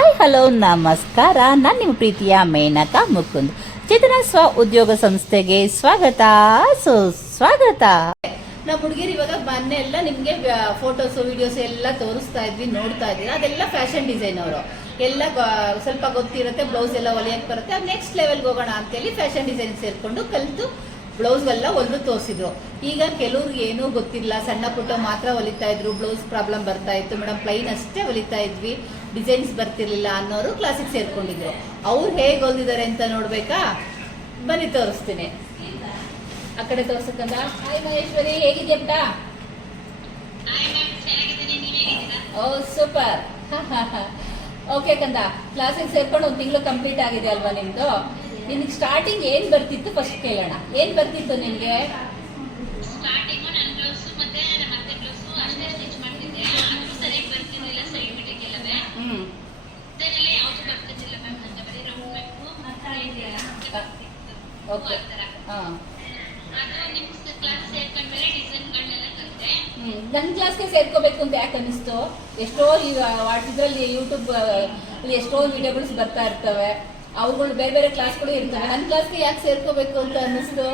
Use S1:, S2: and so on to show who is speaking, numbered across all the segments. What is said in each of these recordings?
S1: Hi, hello, ನಮಸ್ಕಾರ. ನಾನು ನಿಮ್ಮ ಪ್ರೀತಿಯ ಮೇನಕಾ ಮುಕುಂದ್. ಚೇತನ ಸ್ವ ಉದ್ಯೋಗ ಸಂಸ್ಥೆಗೆ ಸ್ವಾಗತ. ಸುಸ್ವಾಗತ
S2: ನಮ್ಮ ಹುಡುಗಿರು ಇವಾಗ ಮೊನ್ನೆ ಎಲ್ಲ ನಿಮಗೆ ಫೋಟೋಸ್ ವಿಡಿಯೋಸ್ ಎಲ್ಲ ತೋರಿಸ್ತಾ ಇದ್ವಿ, ನೋಡ್ತಾ ಇದ್ವಿ. ಅದೆಲ್ಲ ಫ್ಯಾಷನ್ ಡಿಸೈನ್ ಅವರು. ಎಲ್ಲ ಸ್ವಲ್ಪ ಗೊತ್ತಿರುತ್ತೆ ಬ್ಲೌಸ್ ಎಲ್ಲ ಹೊಲಿಯಕ್ಕೆ ಬರುತ್ತೆ. ಅದು ನೆಕ್ಸ್ಟ್ ಲೆವೆಲ್ಗೆ ಹೋಗೋಣ ಅಂತೇಳಿ ಫ್ಯಾಷನ್ ಡಿಸೈನ್ ಸೇರ್ಕೊಂಡು ಕಲಿತು ಬ್ಲೌಸ್ ಎಲ್ಲ ಒಂದು ತೋರಿಸಿದ್ರು. ಈಗ ಕೆಲವ್ರಿಗೆ ಏನೂ ಗೊತ್ತಿಲ್ಲ. ಸಣ್ಣ ಪುಟ್ಟ ಮಾತ್ರ ಹೊಲಿತಾ ಇದ್ರು. ಬ್ಲೌಸ್ ಪ್ರಾಬ್ಲಮ್ ಬರ್ತಾ ಇತ್ತು. ಮೇಡಮ್ ಪ್ಲೈನ್ ಅಷ್ಟೇ ಹೊಲಿತಾ ಇದ್ವಿ. ಡಿಸೈನ್ಸ್ ಬರ್ತಿರ್ಲಿಲ್ಲ ಅನ್ನೋರು ಕ್ಲಾಸಿಗೆ ಸೇರ್ಕೊಂಡಿದ್ರು. ಅವ್ರು ಹೇಗೆ ಹೊಲ್ದಿದ್ದಾರೆ ಅಂತ ನೋಡ್ಬೇಕಾ? ಬನ್ನಿ ತೋರಿಸ್ತೀನಿ. ಆ ಕಡೆ ತೋರ್ಸಕ್ಕಂದ ಹಾಯ್ ಮಹೇಶ್ವರಿ ಹೇಗಿದ್ಯಪ್ಪ ಓ ಸೂಪರ್ ಓಕೆ ಕಂದ ಕ್ಲಾಸಿಗೆ ಸೇರ್ಕೊಂಡು ಒಂದು ತಿಂಗಳು ಕಂಪ್ಲೀಟ್ ಆಗಿದೆ ಅಲ್ವಾ ನಿಮ್ದು? ನಿನ್ಗೆ ಸ್ಟಾರ್ಟಿಂಗ್ ಏನ್ ಬರ್ತಿತ್ತು ಫಸ್ಟ್ ಕೇಳೋಣ. ಏನ್ ಬರ್ತಿತ್ತು ನಿನ್ಗೆ
S1: ಓಕೆ ಹಾಂ.
S2: ನನ್ನ ಕ್ಲಾಸ್ಗೆ ಸೇರ್ಕೋಬೇಕು ಅಂತ ಯಾಕೆ ಅನಿಸ್ತು ಎಷ್ಟೋ ಇದ್ರಲ್ಲಿ ಯೂಟ್ಯೂಬ್ ಅಲ್ಲಿ ಎಷ್ಟೋ ವಿಡಿಯೋಗಳು ಬರ್ತಾ ಇರ್ತವೆ. ಅವುಗಳು ಬೇರೆ ಬೇರೆ ಕ್ಲಾಸ್ಗಳು ಇರ್ತವೆ ನನ್ನ ಕ್ಲಾಸ್ಗೆ ಯಾಕೆ ಸೇರ್ಕೋಬೇಕು ಅಂತ ಅನ್ನಿಸ್ತು?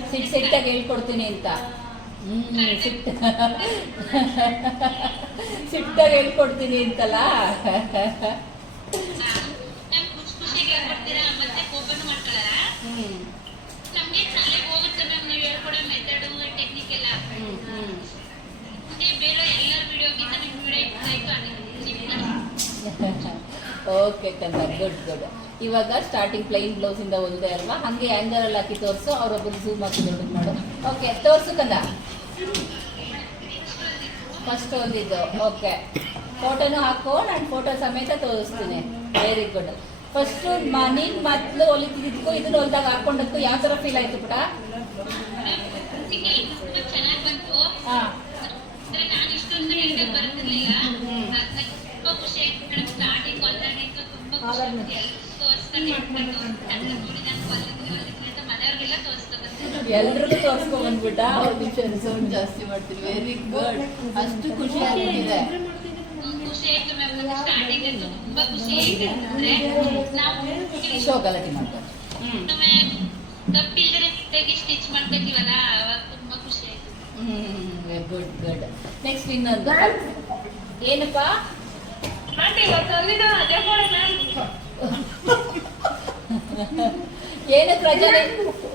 S3: ಯೂಟ್ಯೂಬ್
S2: ಸಿಟ್ ಸಿಟ್ಟಾಗಿ ಹೇಳ್ಕೊಡ್ತೀನಿ ಅಂತ. ಸಿಟ್ಟಾಗಿ ಹೇಳ್ಕೊಡ್ತೀನಿ ಅಂತಲ್ಲ
S3: ನಮ್ಗೆ ಖುಷಿ ಖುಷಿಯಾಗಿ ಹೇಳ್ಕೊಡ್ತೀರಾ ಮತ್ತೆ ಕೋಪನೂ ಮಾಡ್ಕೊಳ್ಳಲ್ಲ
S2: ಹ್ಮ್
S3: ನಮ್ಗೆ ತಲೆಗೆ ಹೋಗುತ್ತೆ ಮ್ಯಾಮ್ ನೀವು ಹೇಳ್ಕೊಡೋ ಮೆಥಡು ಟೆಕ್ನಿಕ್ ಎಲ್ಲ
S2: ಹ್ಮ್ ಹ್ಮ್
S3: ಮುಂದೆ ಬೇರೆ ಎಲ್ಲರ ವಿಡಿಯೋಗಿಂತ ನಿಮ್ಮ ವಿಡಿಯೋ ಇಷ್ಟ ಆಯ್ತು
S2: ಓಕೆ ಕಂದ ಗುಡ್ ಗುಡ್ ಇವಾಗ ಸ್ಟಾರ್ಟಿಂಗ್ ಪ್ಲೈನ್ ಬ್ಲೌಸ್ ಇಂದ ಹೊಲಿದೆ ಅಲ್ವಾ? ಹಂಗೆ ಆಂಗಲ್ ಅಲ್ಲಿ ಹಾಕಿ ತೋರಿಸು ಅವ್ರೊಬ್ಬರು ಝೂಮ್ ಹಾಕಿ ದೊಡ್ಡದು ಮಾಡು ಓಕೆ ತೋರಿಸು ಕಂದ ಫಸ್ಟ್ ಹೊಲಿದ್ದು ಓಕೆ ಫೋಟೋನು ಹಾಕು ನಾನು ಫೋಟೋ ಸಮೇತ ತೋರಿಸ್ತೀನಿ. ವೆರಿ ಗುಡ್ ಫಸ್ಟ್ ನೀನ್ ಮೊದಲು ಹೊಲಿತಿದ್ದಕ್ಕೂ ಇದನ್ನ ಹೊಲ್ದಾಗ ಹಾಕೊಂಡಕ್ಕೂ ಯಾವ ತರ ಫೀಲ್ ಆಯ್ತು ಪುಟ? ಹಾ.
S3: ಎಲ್ರಿಗೂ ತೋರಿಸ್ಕೊಂಡ್
S2: ಬಂದ್ಬಿಟ್ಟ ಅವ್ರಿಗೆ ಸೌಂಡ್ ಜಾಸ್ತಿ ಮಾಡ್ತೀವಿ ವೆರಿ ಗುಡ್ ಅಷ್ಟು ಖುಷಿ ಆಗಿದೆ
S3: ಹ್ಮ್, ಖುಷಿ ಆಯ್ತು ಮ್ಯಾಮ್ ಸ್ಟಾರ್ಟಿಂಗ್ ಅಂತೂ ತುಂಬಾ ಖುಷಿ ಆಯ್ತು ಅಂದ್ರೆ ನಾವು
S2: ಶೋ ಗಲಾಟೆ ಮಾಡ್ತಾರೆ. ಹ್ಮ್.
S3: ಸ್ಟಿಚ್ ಮಾಡ್ಕೊತೀವಲ್ಲ ಅವಾಗ ತುಂಬಾ ಖುಷಿ ಆಯ್ತು.
S2: ಗುಡ್ ಗುಡ್ ನೆಕ್ಸ್ಟ್ ಇನ್ನೊಂದು. ಏನಪ್ಪ?
S4: ಏನು ಇವತ್ತು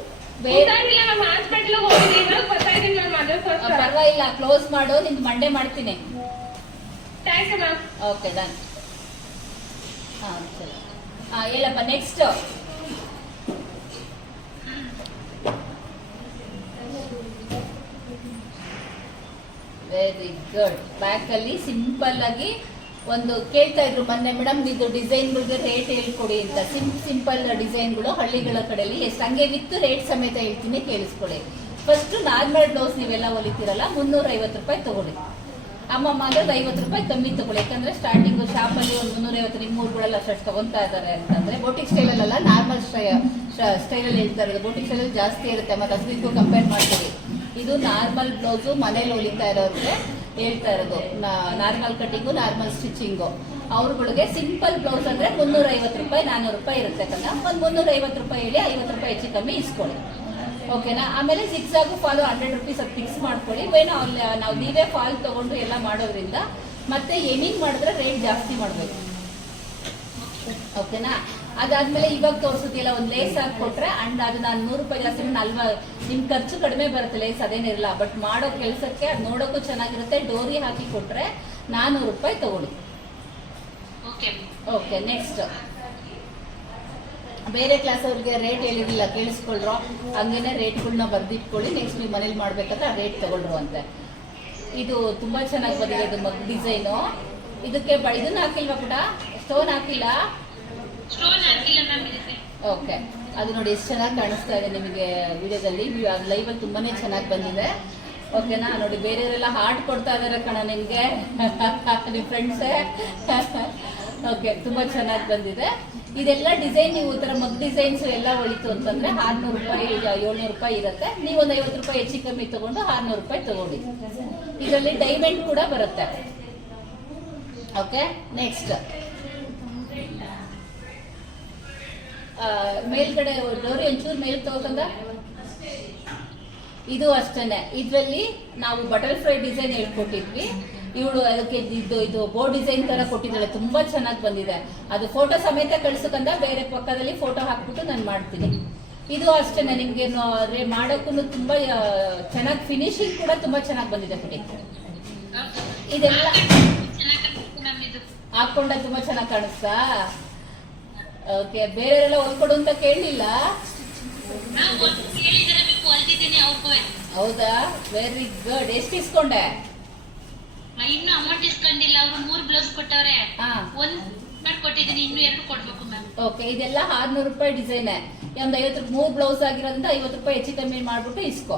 S2: ಪರವಾಗಿಲ್ಲ ಕ್ಲೋಸ್ ಮಾಡು ನಿಂದು ಮಂಡೇ ಮಾಡ್ತೀನಿ. ಓಕೆ ಡನ್ ಹಾಂ ಸರಿ. ಹಾಂ ಹೇಳಪ್ಪ ನೆಕ್ಸ್ಟ್ ವೆರಿ ಗುಡ್ ಬ್ಯಾಕಲ್ಲಿ ಸಿಂಪಲ್ ಆಗಿ ಒಂದು ಕೇಳ್ತಾ ಇದ್ರು, ಮೊನ್ನೆ ಮೇಡಮ್ ಇದು ಡಿಸೈನ್ಗಳಿಗೆ ರೇಟ್ ಹೇಳ್ಕೊಡಿ ಅಂತ. ಸಿಂ ಸಿಂಪಲ್ ಡಿಸೈನ್ಗಳು ಹಳ್ಳಿಗಳ ಕಡೆಯಲ್ಲಿ ಎಷ್ಟು. ಹಂಗೆ ವಿತ್ ರೇಟ್ ಸಮೇತ ಹೇಳ್ತೀನಿ, ಕೇಳಿಸ್ಕೊಳ್ಳಿ. ಫಸ್ಟ್ ನಾರ್ಮಲ್ ಬ್ಲೌಸ್ ನೀವೆಲ್ಲ ಹೊಲಿತೀರಲ್ಲ ಮುನ್ನೂರ ಐವತ್ತು ರೂಪಾಯಿ ತಗೊಳ್ಳಿ. ಅಮ್ಮ ಮಾಡೋದು ಐವತ್ತು ರೂಪಾಯಿ ಕಮ್ಮಿ ತಗೊಳ್ಳಿ. ಯಾಕಂದ್ರೆ ಸ್ಟಾರ್ಟಿಂಗ್ ಶಾಪಲ್ಲಿ ಒಂದು ಮುನ್ನೂರ ಐವತ್ತು ನಿಮ್ಮ ಊರುಗಳೆಲ್ಲ ಅಷ್ಟು ತಗೊಂತಾ ಇದ್ದಾರೆ ಅಂತಂದ್ರೆ ಬೋಟಿಕ್ ಸ್ಟೈಲಲ್ಲ ನಾರ್ಮಲ್ ಸ್ಟೈ ಸ್ಟೈಲಲ್ಲಿ ಹೇಳ್ತಾರೆ ಬೋಟಿಕ್ ಸ್ಟೈಲಲ್ಲಿ ಜಾಸ್ತಿ ಇರುತ್ತೆ, ಮತ್ತೆ ಅದಕ್ಕೂ ಕಂಪೇರ್ ಮಾಡ್ತೀವಿ. ಇದು ನಾರ್ಮಲ್ ಬ್ಲೌಸು ಮನೇಲಿ ಹೊಲಿತಾ ಇರೋರಿಗೆ ಹೇಳ್ತಾ ಇರೋದು. Normal cutting normal stitching. ಅವ್ರುಗಳಿಗೆ simple blouse ಅಂದ್ರೆ ಮುನ್ನೂರ ಐವತ್ತು ರೂಪಾಯಿ ನಾನ್ನೂರು ರೂಪಾಯಿ ಇರುತ್ತೆ ಕನ್ನ ಒಂದು ಮುನ್ನೂರ ಐವತ್ತು ರೂಪಾಯಿ ಹೇಳಿ ಐವತ್ತು ರೂಪಾಯಿ ಹೆಚ್ಚು ಕಮ್ಮಿ ಇಸ್ಕೊಳ್ಳಿ. ಓಕೆನಾ? ಆಮೇಲೆ ಸಿಕ್ಸ್ ಆಗು ಫಾಲು ಹಂಡ್ರೆಡ್ ರುಪೀಸ್ ಅದು ಫಿಕ್ಸ್ ಮಾಡ್ಕೊಳ್ಳಿ. ಏನೋ ಅಲ್ಲಿ ನಾವು ನೀವೇ ಫಾಲ್ ತೊಗೊಂಡು ಎಲ್ಲ ಮಾಡೋದ್ರಿಂದ ಮತ್ತೆ ಎಮಿಂಗ್ ಮಾಡಿದ್ರೆ ರೇಟ್ ಜಾಸ್ತಿ ಮಾಡಬೇಕು. ಓಕೆನಾ? ಅದಾದ್ಮೇಲೆ ಇವಾಗ ತೋರಿಸೋದಿಲ್ಲ ಒಂದು ಲೇಸ್ ಹಾಕಿ ಕೊಟ್ರೆ ಅಂಡ್ ಅದು ನಾನು ನೂರು ರೂಪಾಯಿ ಜಾಸ್ತಿ ನಲ್ವ ನಿಮ್ ಖರ್ಚು ಕಡಿಮೆ ಬರುತ್ತೆ ಲೇಸ್ ಅದೇನಿರಲ್ಲ. ಬಟ್ ಮಾಡೋ ಕೆಲಸಕ್ಕೆ ಅದು ನೋಡೋಕ್ಕೂ ಚೆನ್ನಾಗಿರುತ್ತೆ. ಡೋರಿ ಹಾಕಿ ಕೊಟ್ರೆ ನಾನ್ನೂರು ರೂಪಾಯಿ ತಗೊಳ್ಳಿ.
S3: ಓಕೆ
S2: ಓಕೆ ನೆಕ್ಸ್ಟ್ ಬೇರೆ ಕ್ಲಾಸ್ ಅವ್ರಿಗೆ ರೇಟ್ ಹೇಳಿರಲಿಲ್ಲ ಕೇಳಿಸ್ಕೊಳ್ರು. ಹಂಗೇನೆ ರೇಟ್ಗಳನ್ನ ಬರ್ದಿಟ್ಕೊಳ್ಳಿ. ನೆಕ್ಸ್ಟ್ ನೀವು ಮನೇಲಿ ಮಾಡ್ಬೇಕಾದ್ರೆ ಆ ರೇಟ್ ತಗೊಳ್ರು ಅಂತೆ ಇದು ತುಂಬಾ ಚೆನ್ನಾಗಿ ಬಂದಿದೆ ಇದು ಮಗ್ ಡಿಸೈನು ಇದಕ್ಕೆ ಬಳಿದನ್ನ ಇದನ್ನ ಹಾಕಿಲ್ವಾ ಕೂಡ ಸ್ಟೋನ್ ಹಾಕಿಲ್ಲ? ಓಕೆ ಅದು ನೋಡಿ ಎಷ್ಟು ಚೆನ್ನಾಗಿ ಕಾಣಿಸ್ತಾ ಇದೆ ನಿಮಗೆ ವಿಡಿಯೋದಲ್ಲಿ. ಲೈವಲ್ಲಿ ತುಂಬಾನೇ ಚೆನ್ನಾಗಿ ಬಂದಿದೆ. ಓಕೆನಾ ನೋಡಿ ಬೇರೆಯವರೆಲ್ಲ ಹಾರ್ಟ್ ಕೊಡ್ತಾ ಇದಾರೆ ಕಣ ನಿಮಗೆ. ನಿಮ್ಮ ಫ್ರೆಂಡ್ಸೇ ಓಕೆ ತುಂಬಾ ಚೆನ್ನಾಗಿ ಬಂದಿದೆ. ಇದೆಲ್ಲ ಡಿಸೈನ್ ನೀವು ಈ ಥರ ಮಗ್ ಡಿಸೈನ್ಸ್ ಎಲ್ಲ ಒಳಿತು ಅಂತಂದ್ರೆ ಆರ್ನೂರು ರೂಪಾಯಿ ಏಳ್ನೂರು ರೂಪಾಯಿ ಇರುತ್ತೆ. ನೀವು ಒಂದು ಐವತ್ತು ರೂಪಾಯಿ ಹೆಚ್ಚು ಕಮ್ಮಿ ತಗೊಂಡು ಆರ್ನೂರು ರೂಪಾಯಿ ತಗೊಳ್ಳಿ. ಇದರಲ್ಲಿ ಡೈಮಂಡ್ ಕೂಡ ಬರುತ್ತೆ. ಓಕೆ ನೆಕ್ಸ್ಟ್ ಮೇಲ್ಗಡೆ ಡೋರಿ ಒಂಚೂರು ಮೇಲ್ ತಗೋಕಂದ ಇದು ಅಷ್ಟೇನೆ. ಇದ್ರಲ್ಲಿ ನಾವು ಬಟರ್ಫ್ಲೈ ಡಿಸೈನ್ ಹೇಳ್ಕೊಟ್ಟಿದ್ವಿ. ಇವಳು ಅದಕ್ಕೆ ಇದು ಇದು ಬೋರ್ಡ್ ಡಿಸೈನ್ ತರ ಕೊಟ್ಟಿದ್ದಾಳೆ. ತುಂಬಾ ಚೆನ್ನಾಗಿ ಬಂದಿದೆ. ಅದು ಫೋಟೋ ಸಮೇತ ಕಳ್ಸಕಂದ ಬೇರೆ ಪಕ್ಕದಲ್ಲಿ ಫೋಟೋ ಹಾಕ್ಬಿಟ್ಟು ನಾನು ಮಾಡ್ತೀನಿ. ಇದು ಅಷ್ಟೇನೆ. ನಿಮ್ಗೆ ಮಾಡೋಕ್ಕೂ ತುಂಬಾ ಚೆನ್ನಾಗಿ ಫಿನಿಶಿಂಗ್ ಕೂಡ ತುಂಬಾ ಚೆನ್ನಾಗಿ ಬಂದಿದೆ ಬಿಡಿ. ಇದೆಲ್ಲ ಹಾಕೊಂಡ ತುಂಬಾ ಚೆನ್ನಾಗಿ ಕಾಣಿಸ್ತಾ? ಓಕೆ ಬೇರೆಯವರೆಲ್ಲ ಹೊಲ್ಕೊಡು ಅಂತ ಕೇಳಲಿಲ್ಲ. ಹೌದಾ? ವೆರಿ ಗುಡ್ ಎಷ್ಟು ಇಸ್ಕೊಂಡೆ?
S3: ಇನ್ನು ಅಮೌಂಟ್ ಇಸ್ಕೊಂಡಿಲ್ಲ ಅವ್ರು ಮೂರ್ ಬ್ಲೌಸ್ ಕೊಟ್ಟವ್ರೆ. ಒಂದ್ ಕೊಟ್ಟಿದ್ದೀನಿ ಇನ್ನು ಎರಡು ಕೊಡ್ಬೇಕು ಮ್ಯಾಮ್.
S2: ಓಕೆ ಇದೆಲ್ಲ ಆರ್ನೂರು ರೂಪಾಯಿ ಡಿಸೈನ್ ಒಂದು ಐವತ್ತು ಮೂರು ಬ್ಲೌಸ್ ಆಗಿರೋದ್ರಿಂದ ಐವತ್ತು ರೂಪಾಯಿ ಹೆಚ್ಚು ಕಮ್ಮಿ ಮಾಡ್ಬಿಟ್ಟು ಇಸ್ಕೋ.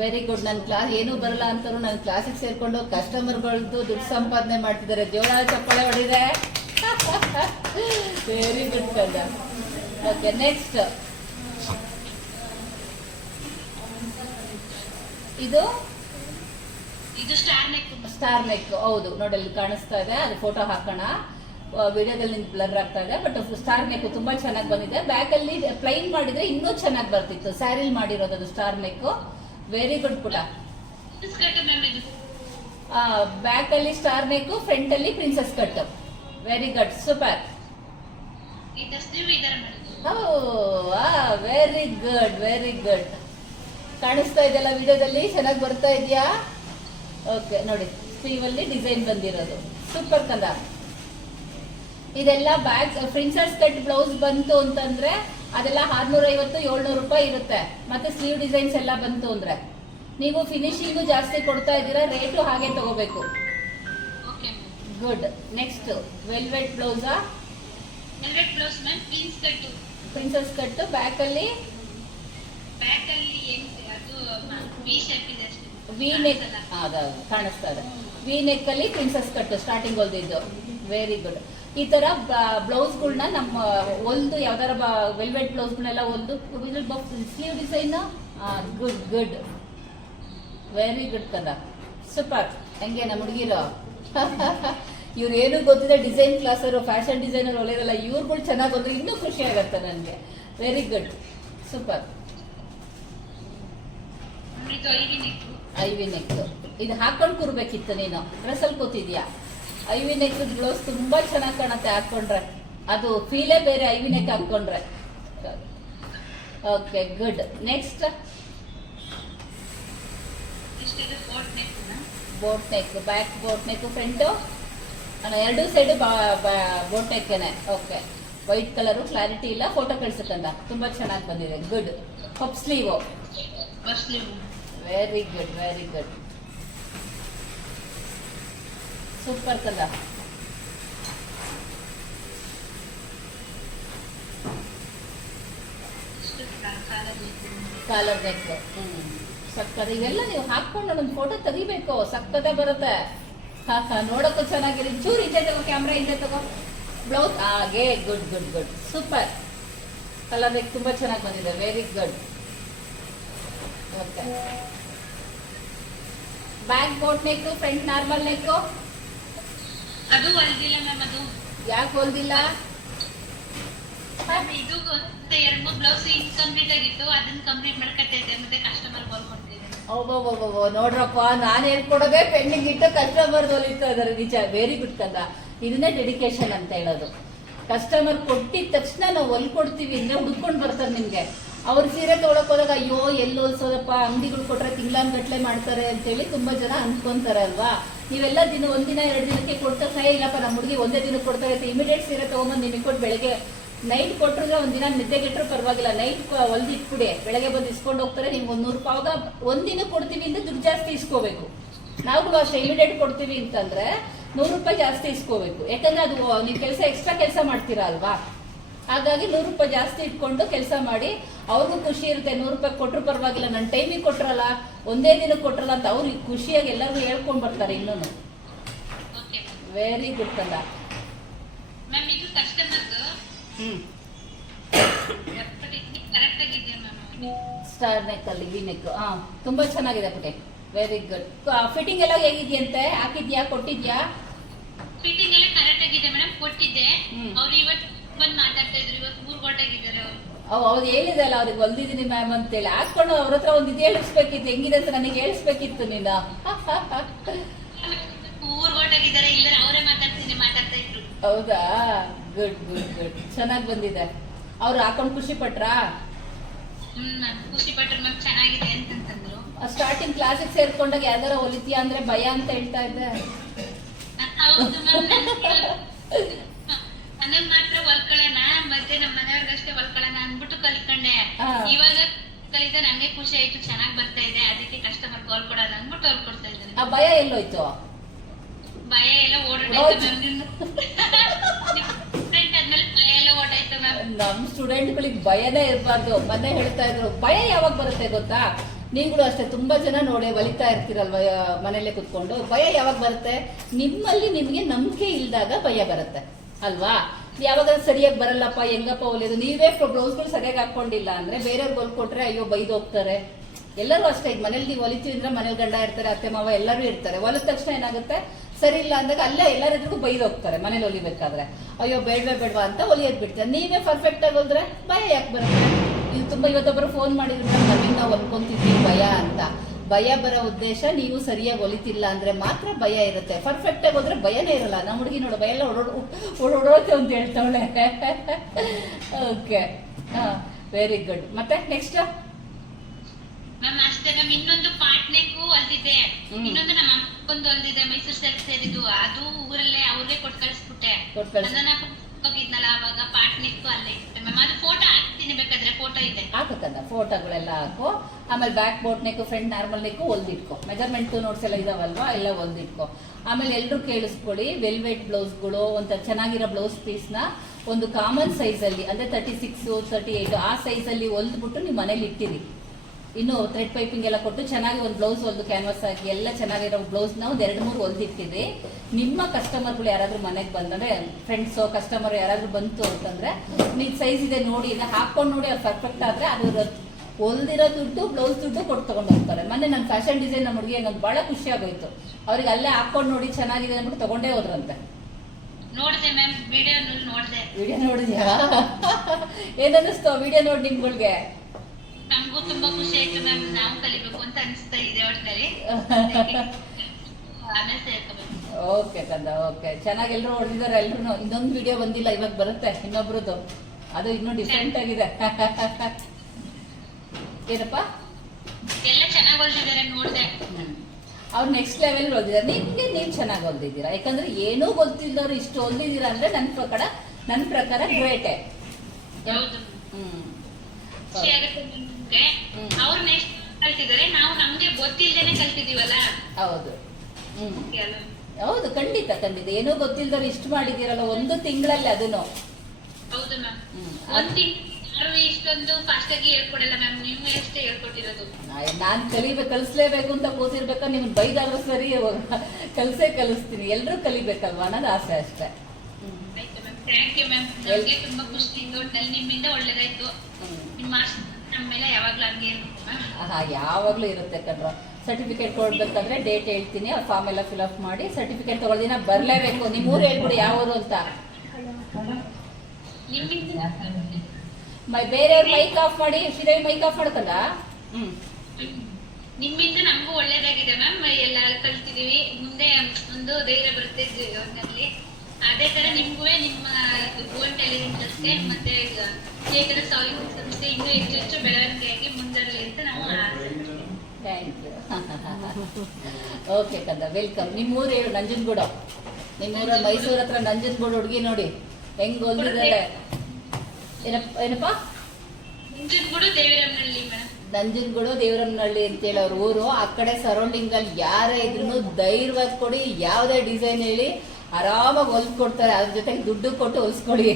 S2: ವೆರಿ ಗುಡ್ ನನ್ನ ಕ್ಲಾಸ್ ಏನೂ ಬರಲ್ಲ ಅಂತಾರು ನನ್ನ ಕ್ಲಾಸಿಗೆ ಸೇರ್ಕೊಂಡು ಕಸ್ಟಮರ್ಗಳದ್ದು ದುಡ್ಡು ಸಂಪಾದನೆ ಮಾಡ್ತಿದ್ದಾರೆ. ಜೋಳ ಚಪ್ಪಾಳೆ ಹೊಡಿದೆ. ವೆರಿ ಗುಡ್ ಕಂದ ಓಕೆ ನೆಕ್ಸ್ಟ್ ಇದು?
S3: ಇದು ಸ್ಟಾರ್ ನೆಕ್
S2: ಸ್ಟಾರ್ ನೆಕ್ ಹೌದು ನೋಡಿ ಅಲ್ಲಿ ಕಾಣಿಸ್ತಾ ಇದೆ. ಅದು ಫೋಟೋ ಹಾಕೋಣ. ವಿಡಿಯೋದಲ್ಲಿ ಬ್ಲರ್ ಆಗ್ತಾ ಇದೆ. ಬಟ್ ಸ್ಟಾರ್ ನೆಕ್ ತುಂಬಾ ಚೆನ್ನಾಗಿ ಬಂದಿದೆ. ಬ್ಯಾಕ್ ಅಲ್ಲಿ ಪ್ಲೈನ್ ಮಾಡಿದ್ರೆ ಇನ್ನೂ ಚೆನ್ನಾಗಿ ಬರ್ತಿತ್ತು. ಸ್ಯಾರಿಲ್ ಮಾಡಿರೋದು ಅದು ಸ್ಟಾರ್ ನೆಕ್ ವೆರಿ ಗುಡ್ ಪುಟ. ಬ್ಯಾಕ್ ಅಲ್ಲಿ ಸ್ಟಾರ್ ನೆಕ್ ಫ್ರಂಟ್ ಅಲ್ಲಿ princess cut very good super very good very good ಕಾಣಿಸ್ತಾ ಇದೆಯಲ್ಲ ವಿಡಿಯೋದಲ್ಲಿ? ಚೆನ್ನಾಗಿ ಬರ್ತಾ ಇದೆಯಾ? ಓಕೆ ನೋಡಿ ಸ್ಲೀವ್ ಅಲ್ಲಿ ಡಿಸೈನ್ ಬಂದಿರೋದು. ಸೂಪರ್ ಕಂದ. ಇದೆಲ್ಲ ಬ್ಯಾಕ್ ಪ್ರಿನ್ಸಸ್ ಕಟ್ ಬ್ಲೌಸ್ ಬಂತು ಅಂತಂದ್ರೆ ಅದೆಲ್ಲ ಆರ್ನೂರ ಐವತ್ತು ಏಳ್ನೂರು ರೂಪಾಯಿ ಇರುತ್ತೆ. ಮತ್ತೆ ಸ್ಲೀವ್ ಡಿಸೈನ್ಸ್ ಎಲ್ಲ ಬಂತು ಅಂದ್ರೆ. ನೀವು ಫಿನಿಶಿಂಗು ಜಾಸ್ತಿ ಕೊಡ್ತಾ ಇದ್ದೀರಾ, ರೇಟು ಹಾಗೆ ತಗೋಬೇಕು. Good next velvet ಬ್ಲೌಸಾ
S3: velvet blouse ma'am plains cut
S2: princess cut back ಅಲ್ಲಿ?
S3: ಬ್ಯಾಕ್ ಅಲ್ಲಿ ಏನ್ ಅದು ವಿ ಶೇಪ್ ಇದೆ
S2: ವಿ ನೆಕ್
S3: ಕಾಣಿಸಲ್ಲ.
S2: ಕಾಣಿಸ್ತಾ ಇದೆ. ವಿ ನೆಕ್ ಅಲ್ಲಿ ಪ್ರಿನ್ಸಸ್ ಕಟ್ ಸ್ಟಾರ್ಟಿಂಗ್ ಹೊಲ್ದಿದ್ದು ವೆರಿ ಗುಡ್ ಈ ತರ ಬ್ಲೌಸ್ಗಳನ್ನ ನಮ್ಮ ಒಂದು ಯಾವ್ದಾರ ವೆಲ್ವೆಟ್ ಬ್ಲೌಸ್ಗಳನ್ನೆಲ್ಲ ಒಂದು sleeve design good good very good ಕದ ಸೂಪರ್ ಹಂಗೆ ನಮ್ಮ ಹುಡುಗಿರು? ಇವ್ರು ಏನು ಗೊತ್ತಿದೆ ಡಿಸೈನ್ ಕ್ಲಾಸರು ಫ್ಯಾಷನ್ ಡಿಸೈನರ್ ಒಳ್ಳೇದಲ್ಲ ಇವ್ರುಗಳು ಚೆನ್ನಾಗಿ ಬಂದ್ರೆ ಇನ್ನೂ ಖುಷಿ ಆಗತ್ತೆ ನನಗೆ. ವೆರಿ ಗುಡ್ ಸೂಪರ್
S3: ಐವಿ ನೆಕ್
S2: ಇದು ಹಾಕೊಂಡು ಕೂರ್ಬೇಕಿತ್ತು ನೀನು. ಡ್ರೆಸ್ಸಲ್ಲಿ ಕೂತಿದ್ಯಾ? ಐವಿ ನೆಕ್ ಬ್ಲೌಸ್ ತುಂಬಾ ಚೆನ್ನಾಗಿ ಕಾಣತ್ತೆ ಹಾಕೊಂಡ್ರೆ. ಅದು ಫೀಲೇ ಬೇರೆ ಐವಿ ನೆಕ್ ಹಾಕೊಂಡ್ರೆ. Okay good next boat neck back boat neck front ಎರಡು ಸೈಡು ಬೋಟ್ ನೆಕ್ಕೇನೆ ಓಕೆ ವೈಟ್ ಕಲರು ಕ್ಲಾರಿಟಿ ಇಲ್ಲ ಫೋಟೋ ಕಳ್ಸಕ್ಕಂದ ತುಂಬಾ ಚೆನ್ನಾಗಿ ಬಂದಿದೆ. Good puff sleeve very good very good super
S3: ಇಷ್ಟು ಕಾಲರ್. ನೆಕ್
S2: ಕಾಲರ್ ನೆಕ್ ಸಕ್ಕದ ಇವೆಲ್ಲ ನೀವು ಹಾಕೊಂಡು ಒಂದು ಫೋಟೋ ತೆಗಿಬೇಕು. ಸಕ್ಕತ್ತೆ ಬರುತ್ತೆ. ಹಾ ಹಾ ನೋಡಕ್ಕೂ ಚೆನ್ನಾಗಿರಿ ಚೂರು ಇದೆ ತಗೋ ಕ್ಯಾಮ್ರಾ ಇದೆ ತಗೋ. ಬ್ಲೌಸ್ ಹಾಗೆ good good good super colour ತುಂಬಾ ಚೆನ್ನಾಗಿ ಬಂದಿದೆ. Very good okay back boat neck front normal neck
S3: ಅದು ಹೊಲ್ದಿಲ್ಲ ಮ್ಯಾಮ್ ಅದು.
S2: ಯಾಕೆ ಹೊಲ್ದಿಲ್ಲ?
S3: ಇದು ಎರಡು ಮೂರ್ ಬ್ಲೌಸ್ ಇನ್ಕಂಪ್ಲೀಟ್ ಆಗಿತ್ತು ಅದನ್ನ ಕಂಪ್ಲೀಟ್ ಮಾಡ್ಕೊತಾ ಇದ್ದೆ. ಮತ್ತೆ ಕಸ್ಟಮರ್ ಹೊಲ್ಕೊಡ್ತಿದ್ದೆ
S2: ಓ ನೋಡ್ರಪ್ಪ, ನಾನು ಹೇಳ್ಕೊಡೋದೇ ಪೆಂಡಿಂಗ್ ಇಟ್ಟು ಕಸ್ಟಮರ್ ಹೊಲಿತಾ ಇದಾರೆ ನಿಜ ವೆರಿ ಗುಡ್ ಕಂದ ಇದನ್ನೇ ಡೆಡಿಕೇಶನ್ ಅಂತ ಹೇಳೋದು. ಕಸ್ಟಮರ್ ಕೊಟ್ಟಿದ ತಕ್ಷಣ ನಾವು ಹೊಲ್ಕೊಡ್ತೀವಿ ಅಂದ್ರೆ ಹುಡ್ಕೊಂಡು ಬರ್ತಾರೆ ನಿಮ್ಗೆ. ಅವ್ರ ಸೀರೆ ತೊಗೊಳಕ್ ಹೋದಾಗ, ಅಯ್ಯೋ, ಎಲ್ಲಿ ಹೊಲ್ಸೋದಪ್ಪ? ಅಂಗಡಿಗಳು ಕೊಟ್ರೆ ತಿಂಗ್ಳಾನ್ಗಟ್ಲೆ ಮಾಡ್ತಾರೆ ಅಂತೇಳಿ ತುಂಬಾ ಜನ ಅನ್ಕೊಂತಾರೆ ಅಲ್ವಾ? ನೀವೆಲ್ಲ ದಿನ ಒಂದಿನ, ಎರಡು ದಿನಕ್ಕೆ ಕೊಡ್ತಾ ಸಹ ಇಲ್ಲಪ್ಪ ನಮ್ಮ ಹುಡುಗಿ ಒಂದೇ ದಿನ ಕೊಡ್ತಾ ಇರುತ್ತೆ. ಇಮಿಡಿಯೇಟ್ ಸೀರೆ ತಗೊಂಬಂದು ನಿಮಗೆ ಕೊಟ್ಟು ಬೆಳಗ್ಗೆ ನೈಟ್ ಕೊಟ್ಟರೆ ಒಂದಿನ ನಿದ್ದೆಗೆಟ್ಟರು ಪರವಾಗಿಲ್ಲ. ನೈಟ್ ಹೊಲ್ದು ಇಟ್ಬಿಡಿ. ಬೆಳಗ್ಗೆ ಬಂದು ಇಸ್ಕೊಂಡು ಹೋಗ್ತಾರೆ ನಿಮ್ಗೆ ಒಂದು ನೂರು ರೂಪಾಯಿಗ ಒಂದಿನ ಕೊಡ್ತೀವಿ ಅಂದ್ರೆ ದುಡ್ಡು ಜಾಸ್ತಿ ಇಸ್ಕೋಬೇಕು. ನಾವು ಅಷ್ಟೇ ಇಮಿಡಿಯೇಟ್ ಕೊಡ್ತೀವಿ ಅಂತಂದ್ರೆ ನೂರು ರೂಪಾಯಿ ಜಾಸ್ತಿ ಇಸ್ಕೋಬೇಕು. ಯಾಕಂದ್ರೆ ಅದು ನೀವು ಕೆಲಸ ಎಕ್ಸ್ಟ್ರಾ ಕೆಲಸ ಮಾಡ್ತೀರಾ ಅಲ್ವಾ? ಹಾಗಾಗಿ ನೂರು ರೂಪಾಯಿ ಜಾಸ್ತಿ ಇಟ್ಕೊಂಡು ಕೆಲಸ ಮಾಡಿ ಅವ್ರಿಗೂ ಖುಷಿ ಇರುತ್ತೆ ನೂರು ರೂಪಾಯಿ ಕೊಟ್ಟರು ಪರವಾಗಿಲ್ಲ ನನ್ನ ಟೈಮಿಗೆ ಕೊಟ್ರಲ್ಲ ಒಂದೇ ದಿನ ಕೊಟ್ರಲ್ಲ ಅಂತ ಅವ್ರಿಗೆ ಖುಷಿಯಾಗಿ ಎಲ್ಲರಿಗೂ ಹೇಳ್ಕೊಂಡು ಬರ್ತಾರೆ ಇನ್ನೂ ವೆರಿ ಗುಡ್ ಕಂದ ಹ್ಮ್
S3: ಕರೆಕ್ಟ್ ಆಗಿದೆ ಮ್ಯಾಮ್
S2: ಸ್ಟಾರ್ ನೆಕ್ ಅಲ್ಲಿ ವಿ ನೆಕ್ ಹಾ ತುಂಬಾ ಚೆನ್ನಾಗಿದೆ ಪುಟೆ ವೆರಿ ಗುಡ್ ಫಿಟ್ಟಿಂಗ್ ಎಲ್ಲ ಹೇಗಿದ್ಯಂತೆ? ಹಾಕಿದ್ಯಾ? ಕೊಟ್ಟಿದ್ಯಾ?
S3: ಫಿಟ್ಟಿಂಗ್ ಎಲ್ಲ ಕರೆಕ್ಟ್ ಆಗಿದೆ ಮೇಡಮ್ ಕೊಟ್ಟಿದ್ದೆ. ಅವ್ರು ಇವತ್ತು ಬಂದು ಮಾತಾಡ್ತಾ ಇದ್ರು. ಇವತ್ತು ಊರ್ ಹೊರಟಾಗಿದ್ದಾರೆ ಅವರು.
S2: ಅವ್ ಅವ್ರು ಹೇಳಿದೆ ಅಲ್ಲ ಅವ್ರಿಗೆ ಹೊಲ್ದಿದ್ದೀನಿ ಮ್ಯಾಮ್ ಅಂತೇಳಿ. ಹಾಕೊಂಡು ಅವ್ರ ಹತ್ರ ಒಂದು ಇದು ಹೇಳಿಸ್ಬೇಕಿತ್ತು. ಹೆಂಗಿದೆ ಅಂತ ನನಗೆ ಹೇಳಿಸ್ಬೇಕಿತ್ತು ನೀನು.
S3: ಊರ್ ಹೊರಟಾಗಿದ್ದಾರೆ. ಇಲ್ಲ ಅವರೇ ಮಾತಾಡ್ತೀನಿ ಮಾತಾಡ್ತಾ ಇದ್ರು.
S2: ಹೌದಾ? ಗುಡ್ ಗುಡ್ ಗುಡ್ ಚೆನ್ನಾಗಿ ಬಂದಿದೆ. ಅವ್ರು ಹಾಕೊಂಡು ಖುಷಿ ಪಟ್ರಾ?
S3: ಖುಷಿ ಪಟ್ರು ಮತ್ತೆ ಚೆನ್ನಾಗಿದೆ ಅಂತಂತಂದ್ರು.
S2: ಸ್ಟಾರ್ಟಿಂಗ್ ಕ್ಲಾಸಿಗೆ ಸೇರ್ಕೊಂಡಾಗ ಯಾವ್ದಾರ ಹೊಲಿತೀಯ ಅಂದ್ರೆ ಭಯ ಅಂತ ಹೇಳ್ತಾ ಇದ್ದೆ.
S3: ಹೌದು ಮ್ಯಾಮ್ ನನಗ್ ಮಾತ್ರ ಹೊಲ್ಕೊಳ್ಳೋಣ ಮತ್ತೆ ನಮ್ಮ ಮನೆಯವ್ರಿಗಷ್ಟೇ ಹೊಲ್ಕೊಳ್ಳೋಣ ಅಂದ್ಬಿಟ್ಟು ಕಲ್ತ್ಕೊಂಡೆ. ಇವಾಗ ಕಲಿತ ನಂಗೆ ಖುಷಿ ಆಯ್ತು ಚೆನ್ನಾಗಿ ಬರ್ತಾ ಇದೆ ಅದಕ್ಕೆ ಕಸ್ಟಮರ್ ಕಾಲ್ ಕೊಡೋಣ ಅಂದ್ಬಿಟ್ಟು ಕೊಡ್ತಾ ಇದ್ದಾರೆ.
S2: ಆ ಭಯ ಎಲ್ಲೋಯ್ತು?
S3: ಭಯ ಎಲ್ಲ ಓಡಾಯ್ತು ಓಡಾಯ್ತು ಮ್ಯಾಮ್
S2: ನಮ್ ಸ್ಟೂಡೆಂಟ್ಗಳಿಗೆ ಭಯನೇ ಇರಬಾರ್ದು. ಮೊನ್ನೆ ಹೇಳ್ತಾ ಇದ್ರು, ಭಯ ಯಾವಾಗ ಬರುತ್ತೆ ಗೊತ್ತಾ? ನೀವುಗಳು ಅಷ್ಟೇ ತುಂಬಾ ಜನ ನೋಡಿ ಒಲಿತಾ ಇರ್ತೀರಲ್ವ ಮನೇಲೆ ಕುತ್ಕೊಂಡು. ಭಯ ಯಾವಾಗ ಬರುತ್ತೆ? ನಿಮ್ಮಲ್ಲಿ ನಿಮ್ಗೆ ನಂಬಿಕೆ ಇಲ್ದಾಗ ಭಯ ಬರುತ್ತೆ. ಅಲ್ವಾ? ಯಾವಾಗ ಸರಿಯಾಗಿ ಬರಲ್ಲಪ್ಪ, ಹೆಂಗಪ್ಪ ಹೊಲಿಯೋದು ನೀವೇ ಬ್ಲೌಸ್ಗಳು ಸರಿಯಾಗಿ ಹಾಕೊಂಡಿಲ್ಲ ಅಂದ್ರೆ ಬೇರೆಯವ್ರಿಗೆ ಹೊಲ್ಕೊಟ್ರೆ ಅಯ್ಯೋ ಬೈದು ಹೋಗ್ತಾರೆ. ಎಲ್ಲರೂ ಅಷ್ಟೇ ಮನೇಲಿ ನೀವು ಹೊಲಿತೀವಿ ಅಂದ್ರೆ ಮನೇಲಿ ಗಂಡ ಇರ್ತಾರೆ, ಅತ್ತೆ ಮಾವ ಎಲ್ಲರೂ ಇರ್ತಾರೆ. ಹೊಲದ ತಕ್ಷಣ ಏನಾಗುತ್ತೆ? ಸರಿ ಇಲ್ಲ ಅಂದಾಗ ಅಲ್ಲೇ ಎಲ್ಲರಿಗೂ ಬೈದು ಹೋಗ್ತಾರೆ, ಮನೇಲಿ ಹೊಲಿಬೇಕಾದ್ರೆ ಅಯ್ಯೋ, ಬೇಡವೇ ಬೇಡವಾ ಅಂತ ಹೊಲಿಯೋದ್ ಬಿಡ್ತಾರೆ ನೀವೇ ಪರ್ಫೆಕ್ಟ್ ಆಗಿ ಹೋದ್ರೆ ಭಯ ಯಾಕೆ ಬರುತ್ತೆ? ಇದು ತುಂಬಾ ಇವತ್ತೊಬ್ಬರು ಫೋನ್ ಮಾಡಿದ್ರು ನಮಗೆ ನಾವು ಹೊಲ್ಕೊಂತಿದ್ವಿ ಭಯ ಅಂತ. ಭಯ ಬರೋ ಉದ್ದೇಶ ನೀವು ಸರಿಯಾಗಿ ಹೊಲಿತಿಲ್ಲ ಅಂದ್ರೆ ಮಾತ್ರ ಭಯ ಇರುತ್ತೆ. ಪರ್ಫೆಕ್ಟ್ ಆಗಿ ಹೋದ್ರೆ ಭಯನೇ ಇರಲ್ಲ. ನಮ್ಮ ಹುಡುಗಿ ನೋಡು, ಭಯ ಎಲ್ಲ ಓಡೋಡೋಕೆ ಅಂತ ಹೇಳ್ತಾವಳೆ. ಓಕೆ ವೆರಿ ಗುಡ್ ಮತ್ತೆ ನೆಕ್ಸ್ಟ್
S3: ಮ್ಯಾಮ್ ಅಷ್ಟೇ. ಮ್ಯಾಮ್ ಇನ್ನೊಂದು ಪಾಟ್ನೆಗೂ
S2: ಅಲ್ಲಿದೆ.
S3: ಇನ್ನೊಂದು ನಮ್ಮ ಅಕ್ಕಂದು ಅಲ್ಲಿದೆ ಮೈಸೂರ್ ಸೈಡ್ ಸೇರಿದ್ದು. ಅದು ಊರಲ್ಲೇ ಅವ್ರಿಗೆ ಕೊಟ್ ಕಳಿಸ್ಬಿಟ್ಟೆ.
S2: ಕಳ್ಸ್-
S3: ಹೋಗಿದ್ನಲ್ಲ ಅವಾಗ ಪಾಟ್ನೆಕ್ಕು ಅಲ್ಲೇ ಇತ್ತು. ಮ್ಯಾಮ್ ಅದು ಫೋಟೋ ಹಾಕ್ತೀನಿ ಬೇಕಾದ್ರೆ. ಫೋಟೋ ಇದೆ.
S2: ಹಾಕಕ್ಕಂದ ಫೋಟೋಗಳೆಲ್ಲ ಹಾಕು. ಆಮೇಲೆ back boat neck front normal neck ಹೊಲ್ದಿಟ್ಕೊ measurement notes ಎಲ್ಲ ಇದಾವಲ್ವಾ? ಎಲ್ಲ ಹೊಲ್ದಿಟ್ಕೊ ಆಮೇಲೆ ಎಲ್ಲರೂ ಕೇಳಿಸ್ಕೊಳ್ಳಿ. ವೆಲ್ವೆಟ್ ಬ್ಲೌಸ್ಗಳು ಒಂಥರ ಚೆನ್ನಾಗಿರೋ ಬ್ಲೌಸ್ ಪೀಸ್ನ ಒಂದು ಕಾಮನ್ ಸೈಜಲ್ಲಿ ಅಂದ್ರೆ ತರ್ಟಿ ಸಿಕ್ಸ್ ತರ್ಟಿ ಏಟ್ ಆ ಸೈಜಲ್ಲಿ ಹೊಲ್ದ್ಬಿಟ್ಟು ನಿಮ್ಮ ಮನೇಲಿ ಇಟ್ಟಿರಿ. ಇನ್ನು ಥ್ರೆಡ್ ಪೈಪಿಂಗ್ ಎಲ್ಲ ಕೊಟ್ಟು ಚೆನ್ನಾಗಿ ಒಂದು ಬ್ಲೌಸ್ ಒಂದು ಕ್ಯಾನ್ವಾಸ್ ಹಾಕಿ ಎಲ್ಲ ಚೆನ್ನಾಗಿರೋ ಬ್ಲೌಸ್ ಒಂದು ಎರಡು ಮೂರು ಹೊಲ್ದಿರ್ತೀವಿ ನಿಮ್ಮ ಕಸ್ಟಮರ್ಗಳು ಯಾರಾದ್ರೂ ಮನೆಗೆ ಬಂದ್ರೆ ಫ್ರೆಂಡ್ಸು ಕಸ್ಟಮರ್ ಯಾರಾದ್ರೂ ಬಂತು ಅಂತಂದ್ರೆ ನೀವು ಸೈಜ್ ಇದೆ ನೋಡಿ ಇಲ್ಲ ಹಾಕ್ಕೊಂಡು ನೋಡಿ ಅದು ಪರ್ಫೆಕ್ಟ್ ಆದ್ರೆ ಅದು ಹೊಲ್ದಿರೋ ದುಡ್ಡು ಬ್ಲೌಸ್ ದುಡ್ಡು ಕೊಟ್ಟು ತಗೊಂಡು ಹೋಗ್ತಾರೆ. ಮೊನ್ನೆ ನನ್ನ ಫ್ಯಾಷನ್ ಡಿಸೈನ್ ನಮ್ಮ ಹುಡುಗಿ ನಂಗೆ ಬಹಳ ಖುಷಿ ಆಗೋಯ್ತು. ಅವ್ರಿಗೆ ಅಲ್ಲೇ ಹಾಕ್ಕೊಂಡು ನೋಡಿ ಚೆನ್ನಾಗಿದೆ ಅಂದ್ಬಿಟ್ಟು ತಗೊಂಡೇ ಹೋದ್ರಂತೆ.
S3: ನೋಡಿದೆ ಮ್ಯಾಮ್ ವಿಡಿಯೋ ನೋಡಿದೆ.
S2: ವಿಡಿಯೋ ನೋಡಿದ್ಯಾ? ಏನನ್ನಿಸ್ತು ವಿಡಿಯೋ ನೋಡಿ ನಿಮ್ಗಳಿಗೆ?
S3: ನಮಗೂ ತುಂಬಾ ಖುಷಿ ಆಯ್ತು ಮ್ಯಾಮ್ ನಾವು ಕಲಿಬೇಕು ಅಂತ ಅನಿಸ್ತಾ ಇದೆ ಒಟ್ನಲ್ಲಿ. ಆಮೇಲೆ ಸೇರ್ಕೋಬೇಕು.
S2: ಓಕೆ ಕಂದ ಓಕೆ ಚೆನ್ನಾಗಿ ಎಲ್ಲರೂ ಹೊಡೆದಿದ್ದಾರೆ ಎಲ್ರು ಇನ್ನೊಂದು ವಿಡಿಯೋ ಬಂದಿಲ್ಲ ಇವಾಗ ಬರುತ್ತೆ ಇನ್ನೊಬ್ರದ್ದು ಅದು ಇನ್ನೂ ಡಿಫ್ರೆಂಟ್ ಆಗಿದೆ. ಏನಪ್ಪ?
S3: ಎಲ್ಲ ಚೆನ್ನಾಗಿ ಹೊಲ್ದಿದ್ದಾರೆ ನೋಡ್ದೆ.
S2: ಅವ್ರು ನೆಕ್ಸ್ಟ್ ಲೆವೆಲ್ ಹೊಲ್ದಿದ್ದಾರೆ ನಿಮ್ಗೆ ನೀವು ಚೆನ್ನಾಗಿ ಹೊಲ್ದಿದ್ದೀರಾ ಯಾಕಂದ್ರೆ ಏನೂ ಗೊತ್ತಿಲ್ಲದವ್ರು ಇಷ್ಟು ಹೊಲ್ದಿದ್ದೀರಾ ಅಂದ್ರೆ ನನ್ನ ಪ್ರಕಾರ ನನ್ನ ಪ್ರಕಾರ ಗ್ರೇಟೆ ಹ್ಮ್.
S3: ಆಗುತ್ತೆ ಅವ್ರು ನೆಕ್ಸ್ಟ್ ಕಲ್ತಿದ್ದಾರೆ. ನಾವು ನಮ್ಗೆ ಗೊತ್ತಿಲ್ದೇನೆ ಕಲ್ತಿದೀವಲ್ಲ?
S2: ಹೌದು. ಹೌದು ಖಂಡಿತ ಖಂಡಿತ. ಏನೋ ಗೊತ್ತಿಲ್ದವ್ರು ಇಷ್ಟು ಮಾಡಿದಿರಲ್ಲ ಒಂದು ತಿಂಗಳಲ್ಲಿ ಅದನ್ನು
S3: ಹೌದು ಮ್ಯಾಮ್.
S2: ಹ್ಮ್.
S3: ಒಂದ್ ತಿಂಗಳು ಯಾರು ಇಷ್ಟೊಂದು ಫಾಸ್ಟ್ ಆಗಿ ಹೇಳ್ಕೊಡಲ್ಲ ಮ್ಯಾಮ್. ನೀವು ಎಷ್ಟೇ ಹೇಳ್ಕೊಟ್ಟಿರೋದು.
S2: ನಾನು ಕಲಿಬೇಕು ಕಲಿಸ್ಲೇಬೇಕು ಅಂತ ಕೂತಿರ್ಬೇಕಾ? ನಿಮ್ಗೆ ಬೈದಾದ್ರೂ ಸರಿ ಕಲಿಸೇ ಕಲಿಸ್ತೀನಿ. ಎಲ್ಲರೂ ಕಲಿಬೇಕಲ್ವಾ? ಅನ್ನೋದು ಆಸೆ ಅಷ್ಟೇ.
S3: Thank you ma'am. ನಮ್ಗೆ ತುಂಬಾ ಖುಷಿ. ಇತ್ತು ನಿಮ್ಮಿಂದ ಒಳ್ಳೇದಾಯ್ತು. ನಿಮ್ಮ ಯಾವಾಗ್ಲೂ ಹಂಗೆ
S2: ಯಾವಾಗಲೂ ಇರುತ್ತೆ ಕಣ್ರ. ಸರ್ಟಿಫಿಕೇಟ್ ಕೊಡ್ಬೇಕಂದ್ರೆ ಡೇಟ್ ಹೇಳ್ತೀನಿ ಆ ಫಾರ್ಮ್ ಎಲ್ಲ ಫಿಲ್ ಅಪ್ ಮಾಡಿ ಸರ್ಟಿಫಿಕೇಟ್ ತಗೊಳ್ದಿನ ಬರಲೇಬೇಕು. ನಿಮ್ಮ ಊರು ಹೇಳ್ಬಿಡಿ ಯಾವ ಊರು ಅಂತ. ಬೇರೆಯವ್ರ ಮೈಕ್ ಆಫ್ ಮಾಡಿ ಶ್ರೀದೇವಿ ಮೈಕ್ ಆಫ್ ಮಾಡ್ತಲ್ಲ ಹ್ಮ್.
S3: ನಿಮ್ಮಿಂದ ನಮಗೂ ಒಳ್ಳೇದಾಗಿದೆ ಮ್ಯಾಮ್. ಎಲ್ಲ ಕಲ್ತಿದೀವಿ. ಮುಂದೆ ಒಂದು ಧೈರ್ಯ ಬರ್ತಿದ್ವಿ ಜೀವನದಲ್ಲಿ. ಅದೇ ತರ ನಿಮ್ಗೂ ನಿಮ್ಮ ಗೋಲ್ಡ್ ಟೈಲರಿಂಗ್ ಸಂಸ್ಥೆ ಮತ್ತೆ ಚೇತನ ಸಾವಿರ ಸಂಸ್ಥೆ ಇನ್ನೂ ಹೆಚ್ಚು ಹೆಚ್ಚು ಬೆಳವಣಿಗೆಯಾಗಿ ಮುಂದರಲಿ ಅಂತ ನಾವು
S2: ಥ್ಯಾಂಕ್ ಯು ಓಕೆ ಕಂದ ವೆಲ್ಕಮ್ ನಿಮ್ಮ ಊರು ಹೇಳು ನಂಜನಗೂಡು. ನಿಮ್ಮ ಊರ ಮೈಸೂರು ಹತ್ರ ನಂಜನಗೂಡು ಹುಡುಗಿ ನೋಡಿ. ಹೆಂಗ್ ಹೊಲ್ದಿದ್ದಾರೆ ಏನಪ್ಪ ಏನಪ್ಪ?
S3: ಮುಂಜಾನೆ ದೇವಿರಮ್ಮನಹಳ್ಳಿ ಮೇಡಮ್
S2: ನಂಜನಗೂಡು ದೇವರಮ್ಮನಹಳ್ಳಿ ಅಂತೇಳಿ ಅವ್ರ ಊರು. ಆ ಕಡೆ ಸರೌಂಡಿಂಗ್ ಅಲ್ಲಿ ಯಾರೇ ಇದ್ರು ಧೈರ್ಯವಾಗಿ ಕೊಡಿ. ಯಾವುದೇ ಡಿಸೈನ್ ಹೇಳಿ ಆರಾಮಾಗಿ ಹೊಲ್ದು ಕೊಡ್ತಾರೆ ಅದ್ರ ಜೊತೆಗೆ ದುಡ್ಡು ಕೊಟ್ಟು ಹೊಲ್ಸ್ಕೊಡಿ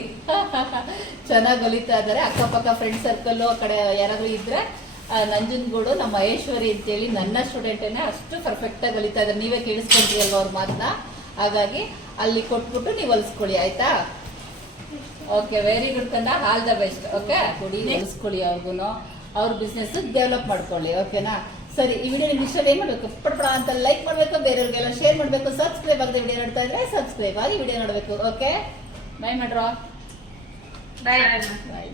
S2: ಚೆನ್ನಾಗಿ ಹೊಲಿತಾ ಇದ್ದಾರೆ. ಅಕ್ಕಪಕ್ಕ ಫ್ರೆಂಡ್ ಸರ್ಕಲ್ ಆ ಕಡೆ ಯಾರಾದ್ರೂ ಇದ್ರೆ ಆ, ನಂಜನಗೂಡು ನಮ್ಮ ಮಹೇಶ್ವರಿ ಅಂತೇಳಿ ನನ್ನ ಸ್ಟೂಡೆಂಟೇನೆ ಅಷ್ಟು ಪರ್ಫೆಕ್ಟ್ ಆಗಿ ಹೊಲಿತಾ ಇದ್ದಾರೆ. ನೀವೇ ಕೇಳಿಸ್ಕೊಂಡ್ರಿ ಅಲ್ವಾ ಅವ್ರ ಮಾತನ್ನ? ಹಾಗಾಗಿ ಅಲ್ಲಿ ಕೊಟ್ಬಿಟ್ಟು ನೀವು ಹೊಲಿಸ್ಕೊಳ್ಳಿ ಆಯ್ತಾ? ಓಕೆ ವೆರಿ ಗುಡ್ ಕಂದ ಆಲ್ ದ ಬೆಸ್ಟ್ ಓಕೆ ಕೊಡಿ ಉಳಿಸ್ಕೊಳ್ಳಿ ಅವ್ರಿಗೂ ಅವ್ರ ಬಿಸ್ನೆಸ್ ಡೆವಲಪ್ ಮಾಡ್ಕೊಳ್ಳಿ ಓಕೆನಾ ಸರಿ ಈ ವಿಡಿಯೋ ನಿಮ್ಗೆ ಇಷ್ಟ ಏನ್ ಮಾಡ್ಬೇಕು? ಪಡಪಡ ಅಂತ ಲೈಕ್ ಮಾಡ್ಬೇಕು ಬೇರೆಯವ್ರಿಗೆಲ್ಲ ಶೇರ್ ಮಾಡ್ಬೇಕು ಸಬ್ಸ್ಕ್ರೈಬ್ ಆಗದೆ ವಿಡಿಯೋ ನೋಡ್ತಾ ಇದ್ರೆ ಸಬ್ಸ್ಕ್ರೈಬ್ ಆಗಿ ವಿಡಿಯೋ ನೋಡ್ಬೇಕು ಓಕೆ ಬೈ ಮಾಡ್ರೋ
S4: ಬಾಯ್
S2: ಬಾಯ್